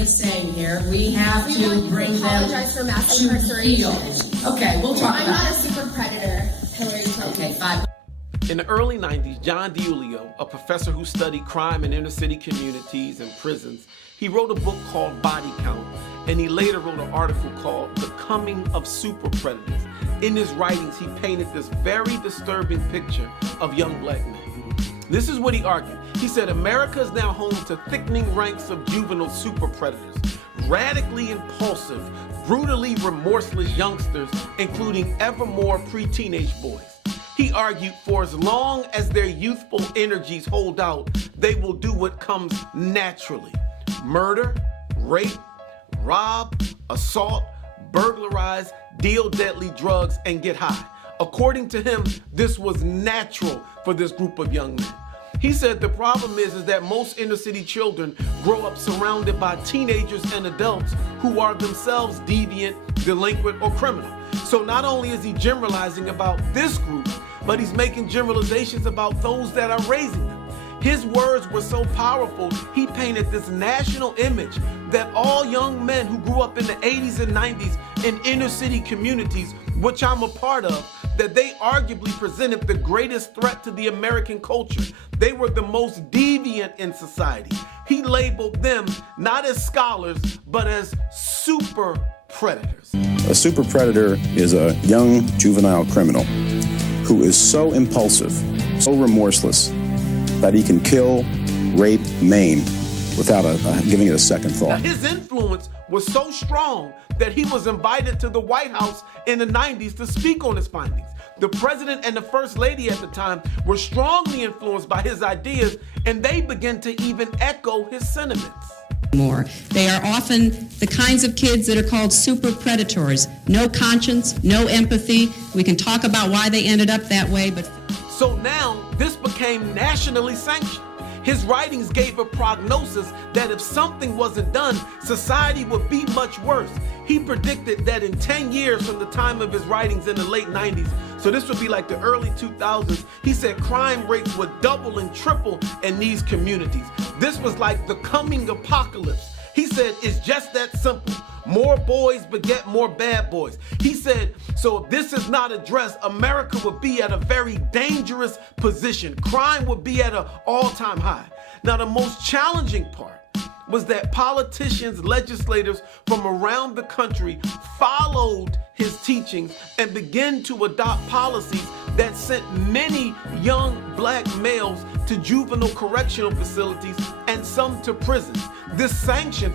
everybody's saying here. We have to bring them apologize for mass incarceration. Okay, we'll talk about it. I'm not a super predator, Hillary Clinton. Okay, fine. In the early 90s, John DiIulio, a professor who studied crime in inner city communities and prisons, he wrote a book called Body Count, and he later wrote an article called The Coming of Super Predators. In his writings, he painted this very disturbing picture of young black men. This is what he argued. He said, America is now home to thickening ranks of juvenile super predators, radically impulsive, brutally remorseless youngsters, including ever more pre-teenage boys. He argued for as long as their youthful energies hold out, they will do what comes naturally. Murder, rape, rob, assault, burglarize, deal deadly drugs, and get high. According to him, this was natural for this group of young men. He said the problem is that most inner city children grow up surrounded by teenagers and adults who are themselves deviant, delinquent, or criminal. So not only is he generalizing about this group, but he's making generalizations about those that are raising them. His words were so powerful, he painted this national image that all young men who grew up in the 80s and 90s in inner city communities, which I'm a part of, that they arguably presented the greatest threat to the American culture. They were the most deviant in society. He labeled them not as scholars, but as super predators. A super predator is a young juvenile criminal who is so impulsive, so remorseless, that he can kill, rape, maim without giving it a second thought. Now, his influence was so strong that he was invited to the White House in the 90s to speak on his findings. The president and the first lady at the time were strongly influenced by his ideas, and they began to even echo his sentiments. More. They are often the kinds of kids that are called super predators. No conscience, no empathy. We can talk about why they ended up that way, but... So now, this became nationally sanctioned. His writings gave a prognosis that if something wasn't done, society would be much worse. He predicted that in 10 years from the time of his writings in the late 90s, so this would be like the early 2000s, he said crime rates would double and triple in these communities. This was like the coming apocalypse. He said it's just that simple. More boys beget more bad boys. He said, so if this is not addressed, America would be at a very dangerous position. Crime would be at an all-time high. Now, the most challenging part was that politicians, legislators from around the country followed his teachings and began to adopt policies that sent many young black males to juvenile correctional facilities and some to prisons. This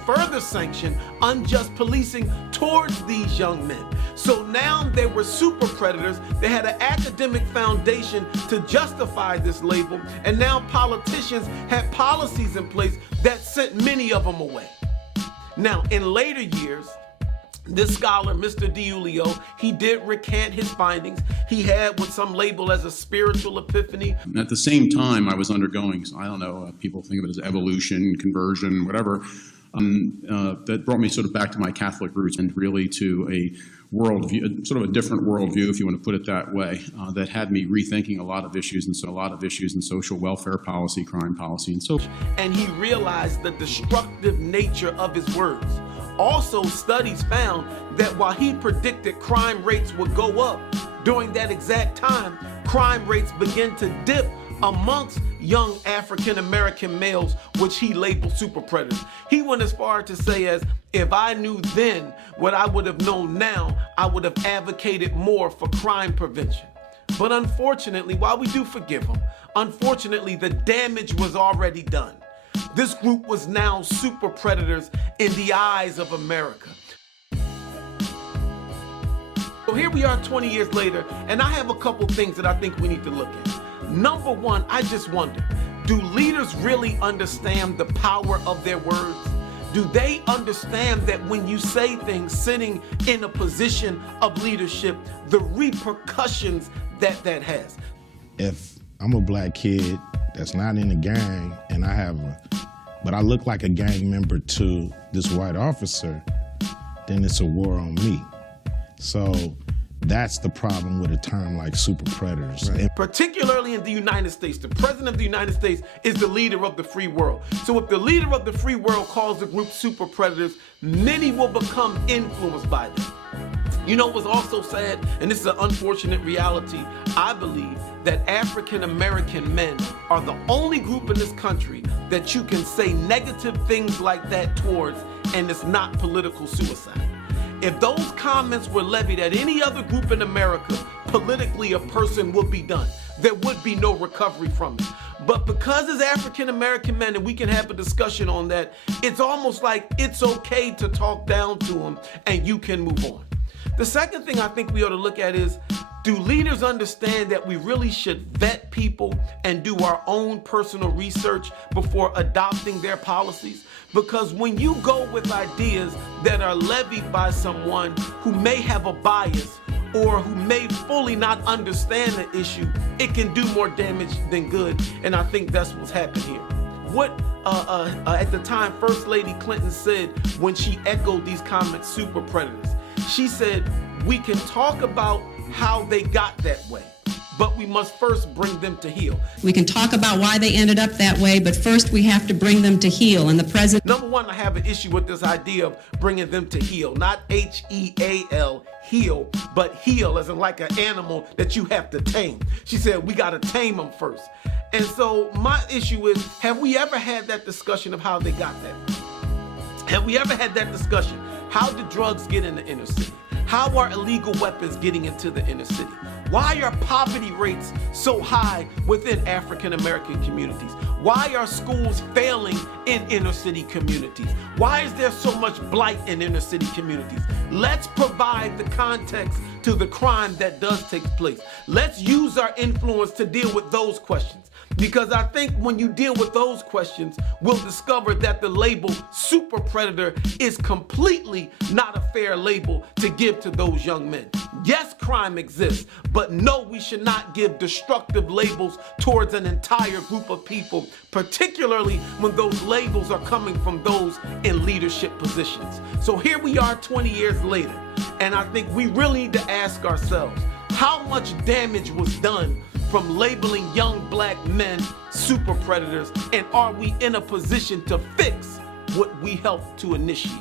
further sanctioned unjust policing towards these young men. So now they were super predators. They had an academic foundation to justify this label, and now politicians had policies in place that sent many of them away. Now, in later years, this scholar, Mr. DiIulio, he did recant his findings. He had what some label as a spiritual epiphany. At the same time, I was undergoing, I don't know, people think of it as evolution, conversion, whatever. That brought me sort of back to my Catholic roots and really to a worldview, sort of a different worldview, if you want to put it that way, that had me rethinking a lot of issues in social welfare policy, crime policy, and so forth. And he realized the destructive nature of his words. Also, studies found that while he predicted crime rates would go up, during that exact time, crime rates began to dip amongst young African-American males, which he labeled super predators. He went as far to say as, if I knew then what I would have known now, I would have advocated more for crime prevention. But unfortunately, while we do forgive him, unfortunately, the damage was already done. This group was now super predators in the eyes of America. So here we are 20 years later, and I have a couple things that I think we need to look at. Number one, I just wonder, do leaders really understand the power of their words? Do they understand that when you say things sitting in a position of leadership, the repercussions that has? If I'm a black kid that's not in a gang and but I look like a gang member to this white officer, then it's a war on me. So That's the problem with a term like super predators. Right. Particularly in the United States, the president of the United States is the leader of the free world. So if the leader of the free world calls the group super predators, many will become influenced by them. You know what's also sad, and this is an unfortunate reality, I believe that African American men are the only group in this country that you can say negative things like that towards, and it's not political suicide. If those comments were levied at any other group in America, politically a person would be done. There would be no recovery from it. But because it's African American men, and we can have a discussion on that, it's almost like it's okay to talk down to them and you can move on. The second thing I think we ought to look at is, do leaders understand that we really should vet people and do our own personal research before adopting their policies? Because when you go with ideas that are levied by someone who may have a bias or who may fully not understand the issue, it can do more damage than good, and I think that's what's happened here. What at the time First Lady Clinton said when she echoed these comments, super predators, she said, we can talk about how they got that way, but we must first bring them to heel. We can talk about why they ended up that way, but first we have to bring them to heel. And the president... Number one, I have an issue with this idea of bringing them to heel. Not H-E-A-L, heel, but heel as in like an animal that you have to tame. She said, we got to tame them first. And so my issue is, have we ever had that discussion of how they got that way? Have we ever had that discussion? How did drugs get in the inner city? How are illegal weapons getting into the inner city? Why are poverty rates so high within African American communities? Why are schools failing in inner city communities? Why is there so much blight in inner city communities? Let's provide the context to the crime that does take place. Let's use our influence to deal with those questions. Because I think when you deal with those questions, we'll discover that the label super predator is completely not a fair label to give to those young men. Yes, crime exists, but no, we should not give destructive labels towards an entire group of people, particularly when those labels are coming from those in leadership positions. So here we are 20 years later, and I think we really need to ask ourselves, how much damage was done from labeling young black men super predators, and are we in a position to fix what we helped to initiate?